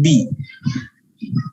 B.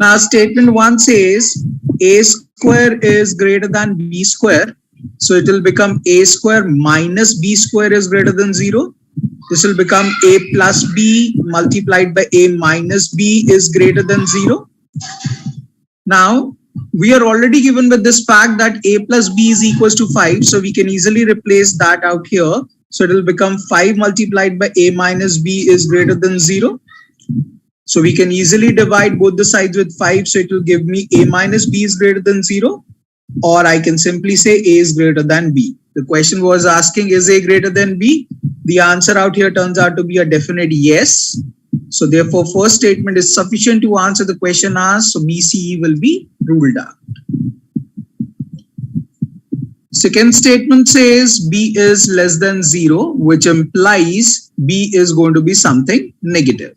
Now statement 1 says a square is greater than b square. So it will become a square minus b square is greater than 0. This will become a plus b multiplied by a minus b is greater than 0. Now we are already given with this fact that a plus b is equals to 5. So we can easily replace that out here. So it will become 5 multiplied by a minus b is greater than 0. So we can easily divide both the sides with 5. So it will give me a minus b is greater than 0. Or I can simply say a is greater than b. The question was asking, is a greater than b? The answer out here turns out to be a definite yes. So therefore, first statement is sufficient to answer the question asked. So BCE will be ruled out. Second statement says b is less than 0, which implies b is going to be something negative.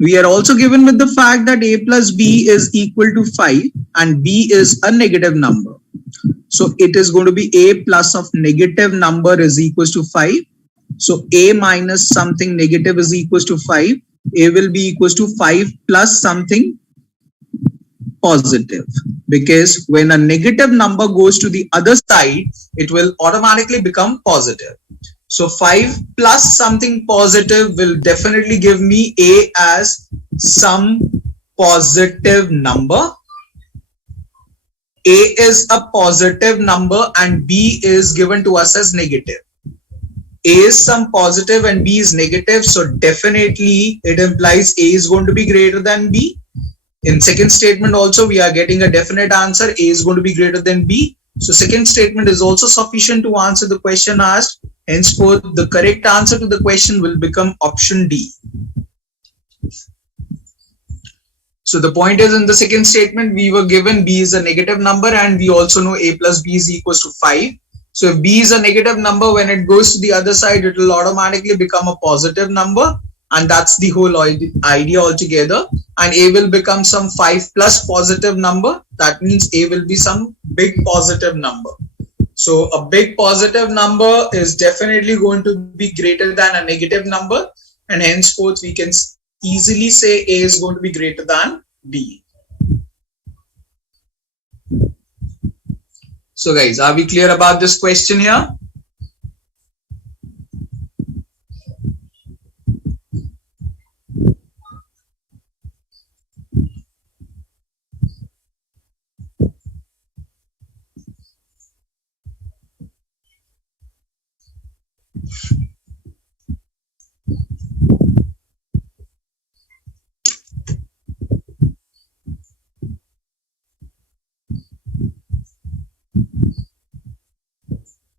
We are also given with the fact that a plus b is equal to 5 and b is a negative number. So it is going to be a plus of negative number is equals to 5. So a minus something negative is equals to 5. A will be equals to 5 plus something positive, because when a negative number goes to the other side, it will automatically become positive. So 5 plus something positive will definitely give me a as some positive number. A is a positive number and b is given to us as negative. A is some positive and b is negative, so definitely it implies a is going to be greater than b. In second statement also we are getting a definite answer, a is going to be greater than b. So second statement is also sufficient to answer the question asked. Henceforth, the correct answer to the question will become option D. So the point is, in the second statement, we were given b is a negative number and we also know a plus b is equals to 5. So if b is a negative number, when it goes to the other side, it will automatically become a positive number. And that's the whole idea altogether. And a will become some 5 plus positive number. That means a will be some big positive number. So a big positive number is definitely going to be greater than a negative number. And henceforth, we can easily say a is going to be greater than b. So guys, are we clear about this question here?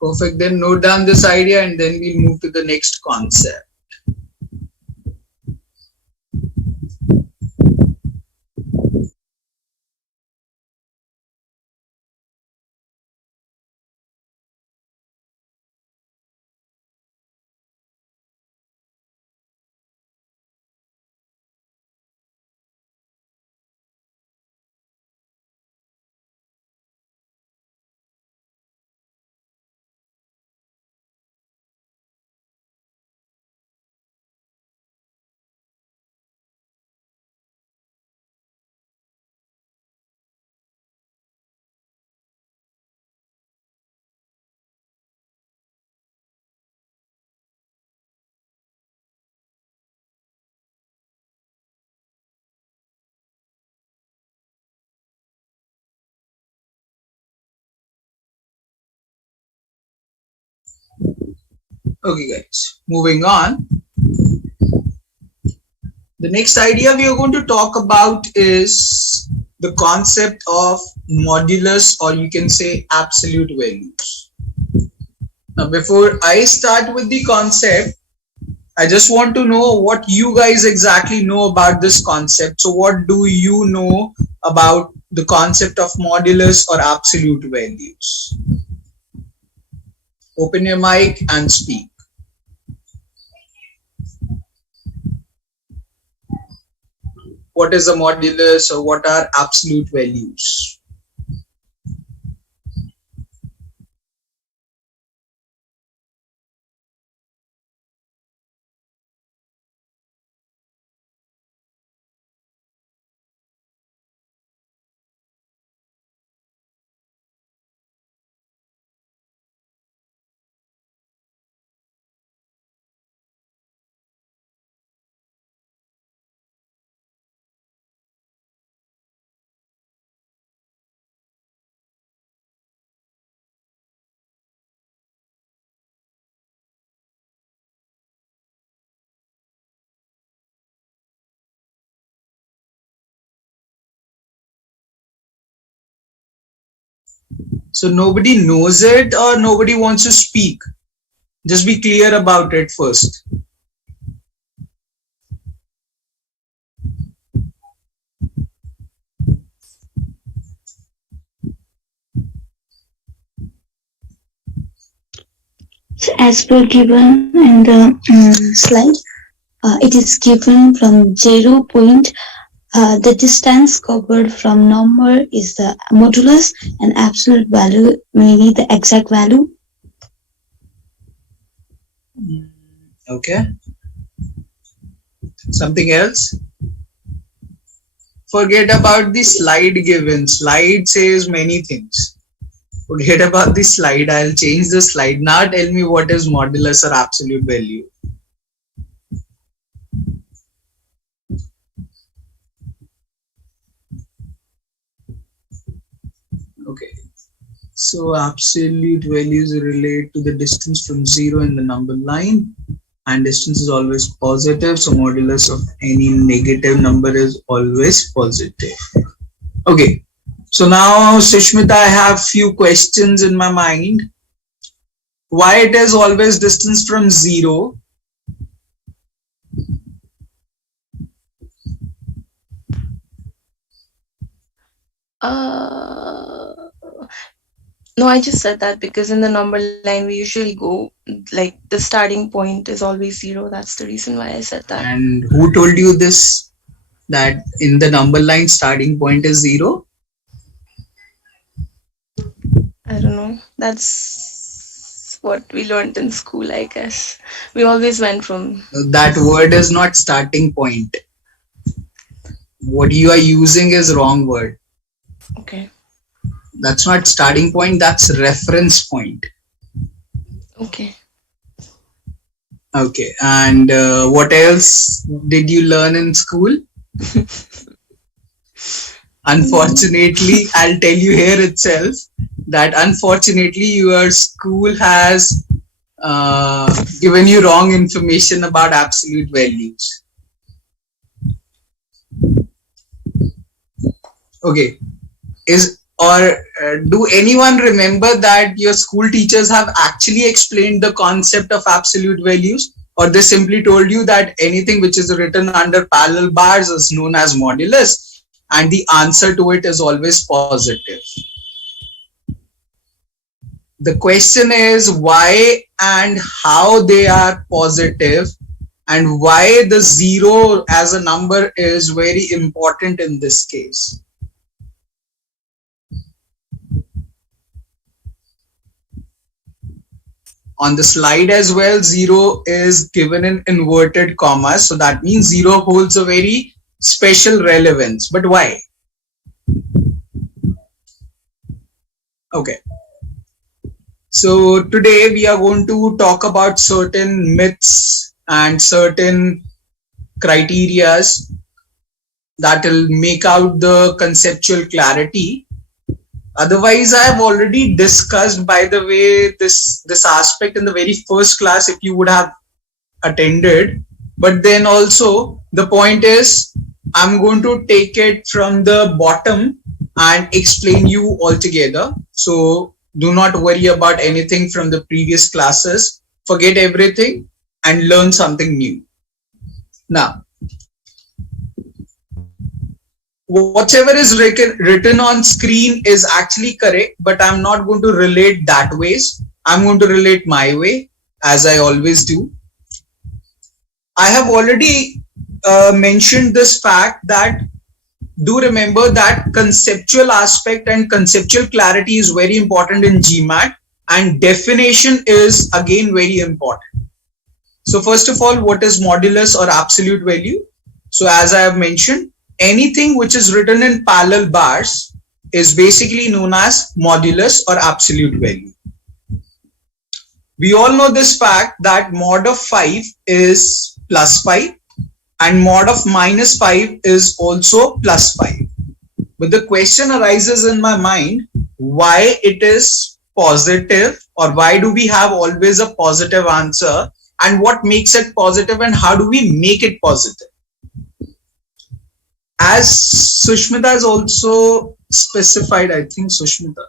Perfect. Then note down this idea and then we'll move to the next concept. Okay guys, moving on. The next idea we are going to talk about is the concept of modulus, or you can say absolute values. Now before I start with the concept, I just want to know what you guys exactly know about this concept. So what do you know about the concept of modulus or absolute values? Open your mic and speak. What is a modulus or what are absolute values? So nobody knows it or nobody wants to speak. Just be clear about it first. So as per given in the slide, it is given from 0 point. The distance covered from number is the modulus and absolute value, meaning the exact value. Okay. Something else? Forget about the slide given. Slide says many things. Forget about the slide. I'll change the slide. Now tell me what is modulus or absolute value. Okay. So absolute values relate to the distance from zero in the number line, and distance is always positive. So modulus of any negative number is always positive. Okay. So now, Sushmita, I have few questions in my mind. Why it is always distance from zero? Uh, no, I just said that because in the number line we usually go like the starting point is always zero. That's the reason why I said that. And who told you this? That in the number line starting point is zero? I don't know. That's what we learned in school, I guess. We always went from. That word is not starting point. What you are using is wrong word. Okay. That's not starting point, that's reference point. Okay. Okay, and what else did you learn in school? Unfortunately, I'll tell you here itself that unfortunately your school has given you wrong information about absolute values. Okay, do anyone remember that your school teachers have actually explained the concept of absolute values, or they simply told you that anything which is written under parallel bars is known as modulus and the answer to it is always positive? The question is why and how they are positive, and why the zero as a number is very important in this case. On the slide as well, zero is given in inverted commas, so that means zero holds a very special relevance. But why? Okay. So today we are going to talk about certain myths and certain criterias that will make out the conceptual clarity. Otherwise, I have already discussed, by the way, this aspect in the very first class if you would have attended. But then also the point is I'm going to take it from the bottom and explain you altogether. So do not worry about anything from the previous classes. Forget everything and learn something new. Now, whatever is written on screen is actually correct, but I'm not going to relate that ways. I'm going to relate my way, as I always do. I have already mentioned this fact that do remember that conceptual aspect and conceptual clarity is very important in GMAT, and definition is again very important. So first of all, what is modulus or absolute value? So as I have mentioned, anything which is written in parallel bars is basically known as modulus or absolute value. We all know this fact that mod of 5 is plus 5 and mod of minus 5 is also plus 5. But the question arises in my mind, why it is positive, or why do we have always a positive answer, and what makes it positive and how do we make it positive? As Sushmita has also specified, I think Sushmita,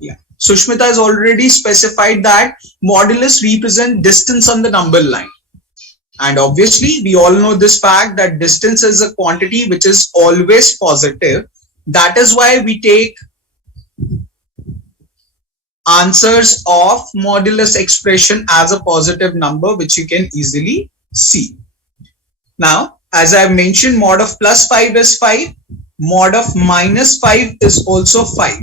Yeah. Sushmita has already specified that modulus represent distance on the number line. And obviously, we all know this fact that distance is a quantity which is always positive. That is why we take answers of modulus expression as a positive number, which you can easily see. Now, as I have mentioned, mod of plus 5 is 5. Mod of minus 5 is also 5.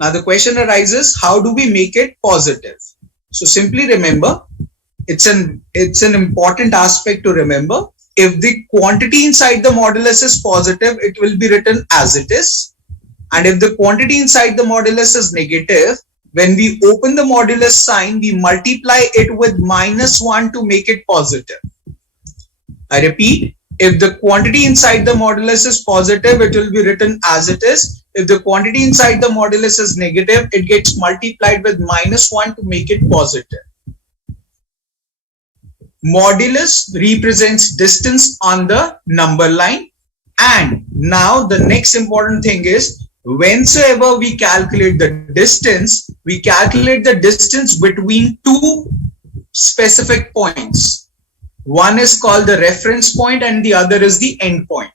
Now, the question arises, how do we make it positive? So simply remember, it's an important aspect to remember. If the quantity inside the modulus is positive, it will be written as it is. And if the quantity inside the modulus is negative, when we open the modulus sign, we multiply it with minus 1 to make it positive. I repeat, if the quantity inside the modulus is positive, it will be written as it is. If the quantity inside the modulus is negative, it gets multiplied with minus 1 to make it positive. Modulus represents distance on the number line. And now the next important thing is, whensoever we calculate the distance, we calculate the distance between two specific points. One is called the reference point and the other is the end point.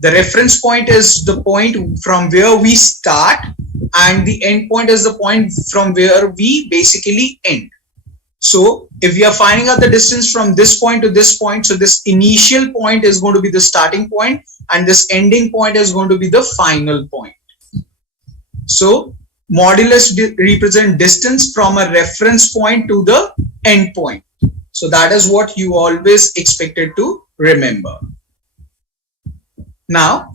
The reference point is the point from where we start, and the end point is the point from where we basically end. So if we are finding out the distance from this point to this point, so this initial point is going to be the starting point and this ending point is going to be the final point. So modulus represents distance from a reference point to the end point. So that is what you always expected to remember. Now,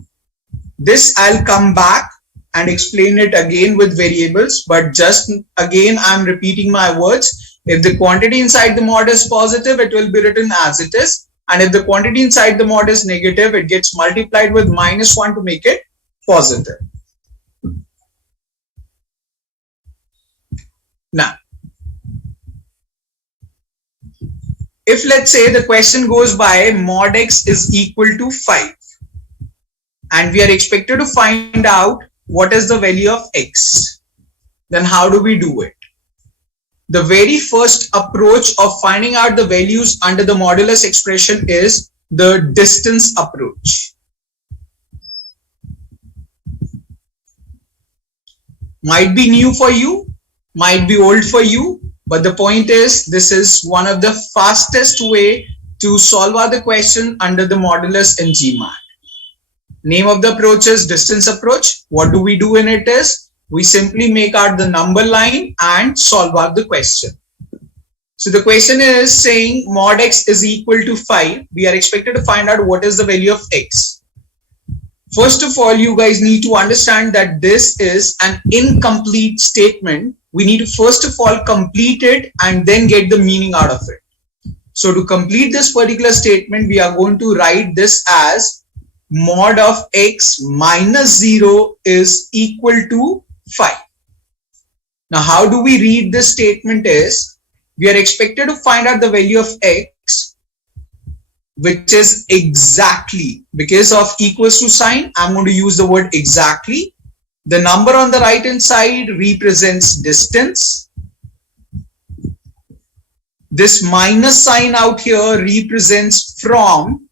this I'll come back and explain it again with variables, but just again I'm repeating my words. If the quantity inside the mod is positive, it will be written as it is. And if the quantity inside the mod is negative, it gets multiplied with minus 1 to make it positive. Now, if let's say the question goes by mod x is equal to 5 and we are expected to find out what is the value of x, then how do we do it? The very first approach of finding out the values under the modulus expression is the distance approach. Might be new for you, might be old for you, but the point is this is one of the fastest way to solve out the question under the modulus in GMAT. Name of the approach is distance approach. What do we do in it is, we simply make out the number line and solve out the question. So the question is saying mod x is equal to 5. We are expected to find out what is the value of x. First of all, you guys need to understand that this is an incomplete statement. We need to first of all complete it and then get the meaning out of it. So to complete this particular statement, we are going to write this as mod of x minus 0 is equal to 5. Now, how do we read this statement is, we are expected to find out the value of x, which is exactly, because of equals to sign, I'm going to use the word exactly. The number on the right hand side represents distance. This minus sign out here represents from,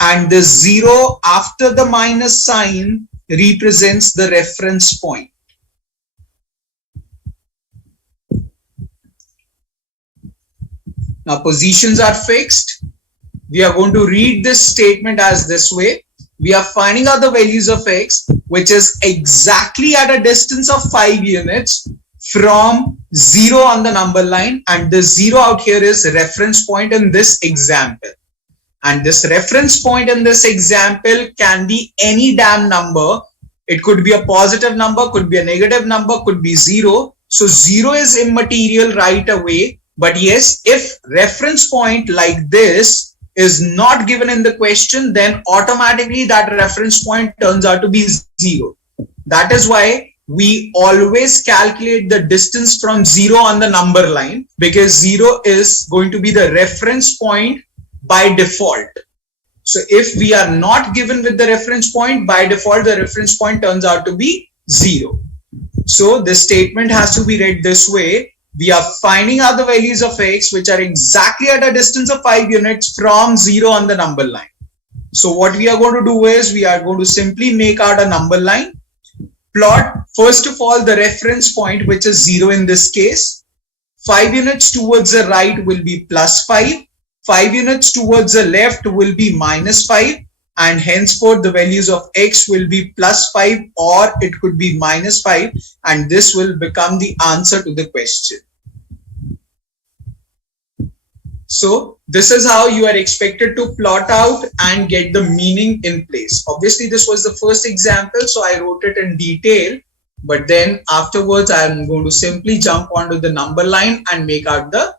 and the 0 after the minus sign represents the reference point. Now positions are fixed. We are going to read this statement as this way. We are finding out the values of x, which is exactly at a distance of 5 units from 0 on the number line, and the 0 out here is reference point in this example. And this reference point in this example can be any damn number. It could be a positive number, could be a negative number, could be 0. So 0 is immaterial right away. But yes, if reference point like this is not given in the question, then automatically that reference point turns out to be 0. That is why we always calculate the distance from 0 on the number line, because 0 is going to be the reference point by default. So if we are not given with the reference point, by default the reference point turns out to be 0. So this statement has to be read this way. We are finding out the values of x which are exactly at a distance of 5 units from 0 on the number line. So what we are going to do is we are going to simply make out a number line, plot first of all the reference point, which is 0 in this case. 5 units towards the right will be plus 5, 5 units towards the left will be minus 5, and henceforth the values of x will be plus 5 or it could be minus 5, and this will become the answer to the question. So this is how you are expected to plot out and get the meaning in place. Obviously this was the first example, so I wrote it in detail, but then afterwards I am going to simply jump onto the number line and make out the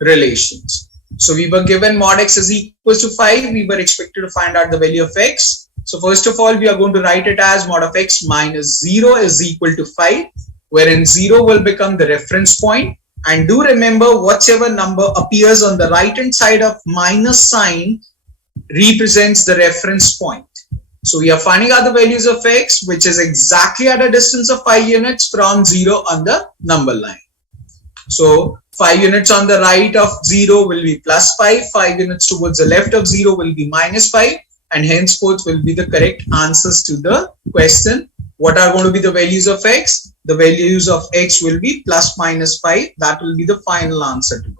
relations. So we were given mod x is equals to 5. We were expected to find out the value of x. So first of all, we are going to write it as mod of x minus 0 is equal to 5, wherein 0 will become the reference point. And do remember, whatever number appears on the right hand side of minus sign represents the reference point. So we are finding out the values of x, which is exactly at a distance of 5 units from 0 on the number line. So 5 units on the right of 0 will be plus 5, 5 units towards the left of 0 will be minus 5, and henceforth will be the correct answers to the question. What are going to be the values of x? The values of x will be plus minus 5. That will be the final answer to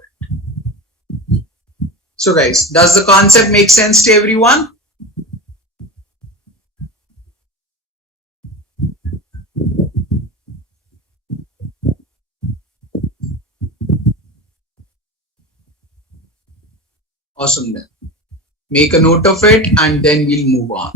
it. So guys, does the concept make sense to everyone? Awesome then. Make a note of it and then we'll move on.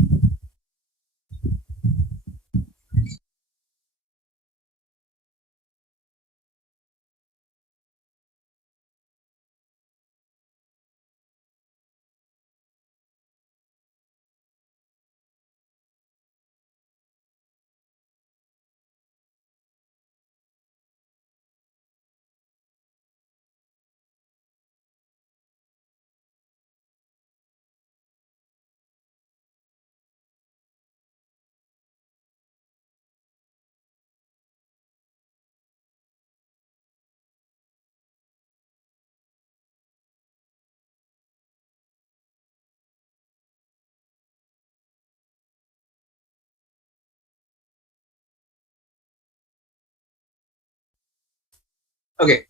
Okay,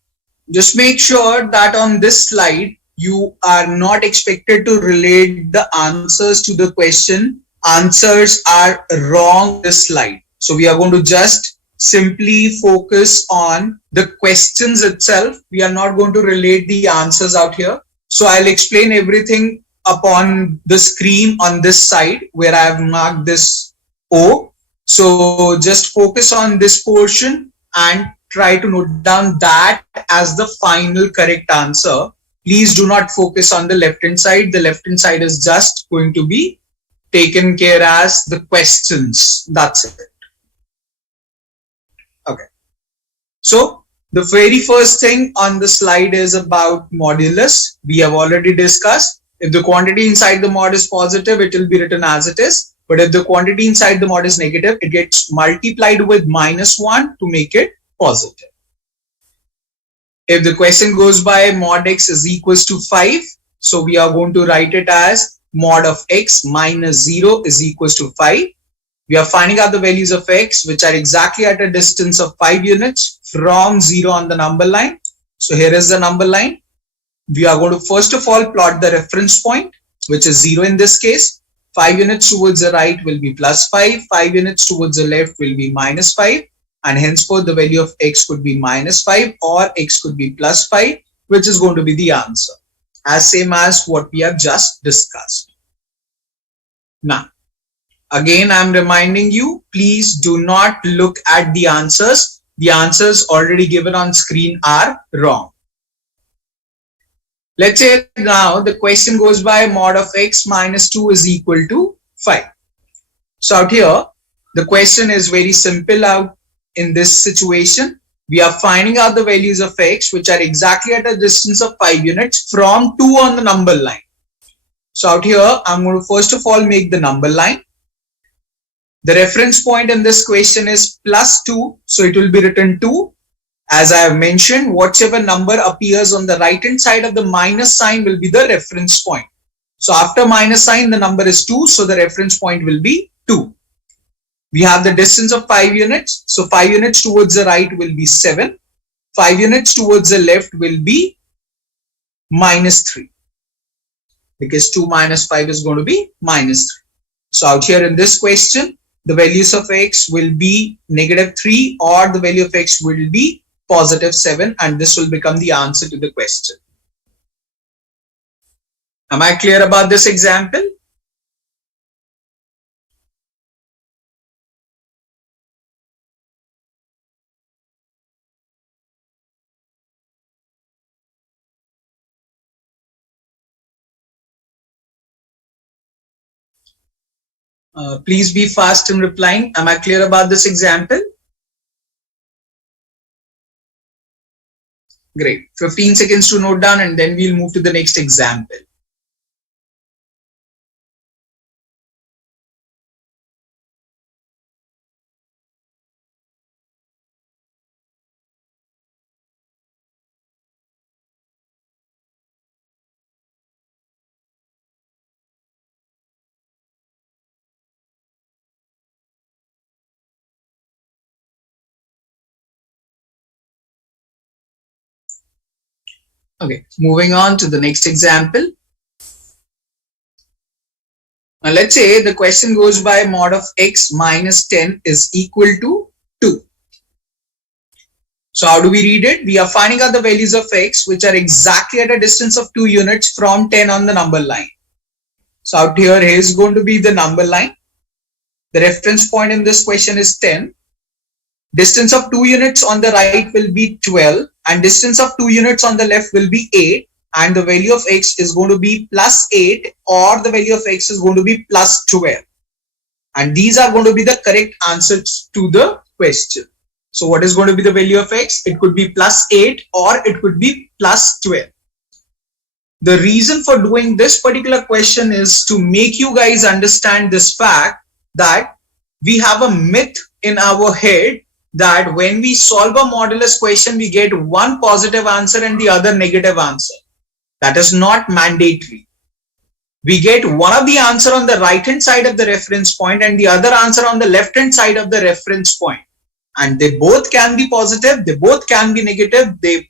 just make sure that on this slide you are not expected to relate the answers to the question. Answers are wrong this slide. So we are going to just simply focus on the questions itself. We are not going to relate the answers out here. So I'll explain everything upon the screen on this side where I have marked this O. So just focus on this portion and try to note down that as the final correct answer. Please do not focus on the left hand side. The left hand side is just going to be taken care as the questions. That's it. Okay. So the very first thing on the slide is about modulus. We have already discussed. If the quantity inside the mod is positive, it will be written as it is. But if the quantity inside the mod is negative, it gets multiplied with -1 to make it positive. If the question goes by mod x is equals to 5, so we are going to write it as mod of x minus 0 is equals to 5. We are finding out the values of x which are exactly at a distance of 5 units from 0 on the number line. So here is the number line. We are going to first of all plot the reference point, which is 0 in this case. 5 units towards the right will be plus 5, 5 units towards the left will be minus 5, and henceforth the value of x could be minus 5 or x could be plus 5, which is going to be the answer, as same as what we have just discussed. Now, again, I'm reminding you, please do not look at the answers. The answers already given on screen are wrong. Let's say now the question goes by mod of x minus 2 is equal to 5. So out here, the question is very simple out in this situation. We are finding out the values of x which are exactly at a distance of 5 units from 2 on the number line. So out here, I'm going to first of all make the number line. The reference point in this question is plus 2. So it will be written 2. As I have mentioned, whatever number appears on the right hand side of the minus sign will be the reference point. So after minus sign, the number is 2. So the reference point will be 2. We have the distance of 5 units. So 5 units towards the right will be 7. 5 units towards the left will be minus 3. Because 2 minus 5 is going to be minus 3. So out here in this question, the values of x will be negative 3 or the value of x will be positive 7, and this will become the answer to the question. Am I clear about this example? Please be fast in replying. Am I clear about this example? Great. 15 seconds to note down, and then we'll move to the next example. Okay, moving on to the next example. Now let's say the question goes by mod of x minus 10 is equal to 2. So how do we read it? We are finding out the values of x which are exactly at a distance of 2 units from 10 on the number line. So out here is going to be the number line. The reference point in this question is 10. Distance of 2 units on the right will be 12, and distance of 2 units on the left will be 8, and the value of x is going to be plus 8 or the value of x is going to be plus 12. And these are going to be the correct answers to the question. So what is going to be the value of x? It could be plus 8 or it could be plus 12. The reason for doing this particular question is to make you guys understand this fact that we have a myth in our head that when we solve a modulus question, we get one positive answer and the other negative answer. That is not mandatory. We get one of the answer on the right hand side of the reference point and the other answer on the left hand side of the reference point. And they both can be positive, they both can be negative, they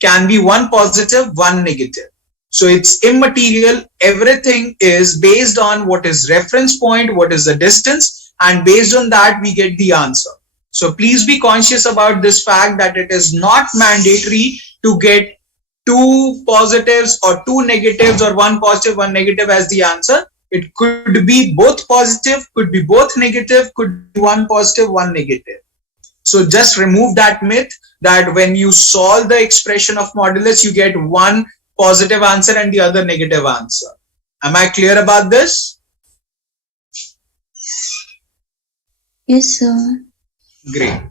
can be one positive, one negative. So it's immaterial. Everything is based on what is reference point, what is the distance, and based on that we get the answer. So please be conscious about this fact that it is not mandatory to get two positives or two negatives or one positive, one negative as the answer. It could be both positive, could be both negative, could be one positive, one negative. So just remove that myth that when you solve the expression of modulus, you get one positive answer and the other negative answer. Am I clear about this? Yes, sir. Great.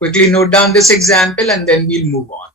Quickly note down this example and then we'll move on.